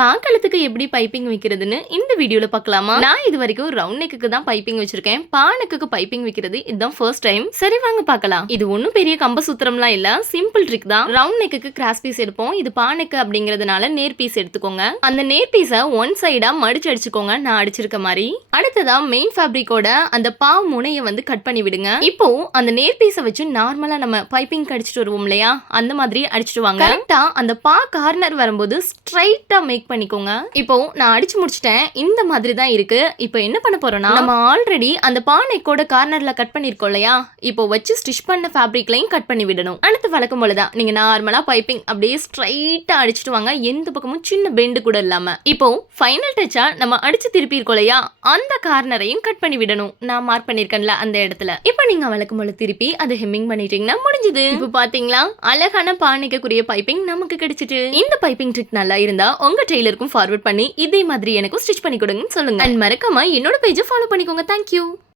பாக்கலத்துக்கு எப்படி பைப்பிங் வைக்கிறதுன்னு இந்த வீடியோல பார்க்கலாமா? நான் இது வரைக்கும் ரவுண்ட் நெக்குக்கு தான் பைப்பிங் வச்சிருக்கேன். பா நெக்குக்கு பைப்பிங் வைக்கிறது இதுதான் ஃபர்ஸ்ட் டைம். சரி வாங்க பார்க்கலாம். இது ஒன்னும் பெரிய கம்ப சூத்திரம்லாம் இல்ல, சிம்பிள் ட்ரிக் தான். ரவுண்ட் நெக்குக்கு கிராஸ் பீஸ் எடுப்போம். இது பா நெக்கு அப்படிங்கறதுனால நேர் பீஸ் எடுத்துக்கோங்க. அந்த நேர் பீஸை ஒன் சைடா மடிச்சு அடிச்சுக்கோங்க, நான் அடிச்சிருக்க மாதிரி. அடுத்ததா மெயின் ஃபேப்ரிக்கோட அந்த பா முனையை வந்து கட் பண்ணி விடுங்க. இப்போ அந்த நேர் பீஸை வச்சு நார்மலா நம்ம பைப்பிங் அடிச்சுட்டு வருவோம் இல்லையா, அந்த மாதிரி அடிச்சுட்டு வாங்க. கரெக்டா அந்த பா கார்னர் வரும்போது ஸ்ட்ரைட்டா மேக் பண்ணிக்கோங்க. இப்போ நான் அடிச்சு முடிச்சிட்டேன். இந்த மாதிரி தான் இருக்கு. இப்போ என்ன பண்ண போறோம்னா, நம்ம ஆல்ரெடி அந்த பா நெக்கோட கார்னர்ல கட் பண்ணிருக்கோம் இல்லையா, இப்போ வச்சு ஸ்டிச் பண்ண ஃபேப்ரிக்லையும் கட் பண்ணி விடணும். அடுத்து வழக்கம் போலதான் நீங்க நார்மலா பைப்பிங் அப்படியே ஸ்ட்ரைட்டா அடிச்சுட்டு வாங்க, எந்த பக்கமும் சின்ன பெண்டு கூட இல்லாம. இப்போ ஃபைனல் டச்சா நம்ம அடிச்சு திருப்பி இருக்கோம் இல்லையா, அந்த கார்னரையும் கட் பண்ணி விடணும். நான் மார்க் பண்ணிருக்கேன்ல அந்த இடத்துல. இப்போ நீங்க வழக்கம் போல திருப்பி அதை ஹெம்மிங் பண்ணிட்டீங்கன்னா முடிஞ்சது. இப்போ பாத்தீங்களா, அழகான பா நெக்குரிய பைப்பிங் நமக்கு கிடைச்சிட்டு. இந்த பைப்பிங் ட்ரிக் நல்லா இருந்தா உங்க டெய்லருக்கும் ஃபார்வர்ட் பண்ணி இதே மாதிரி எனக்கும் ஸ்டிச் பண்ணி கொடுங்கன்னு சொல்லுங்க. அண்ட் மறக்காம என்னோட பேஜை ஃபாலோ பண்ணிக்கோங்க. தேங்க்யூ.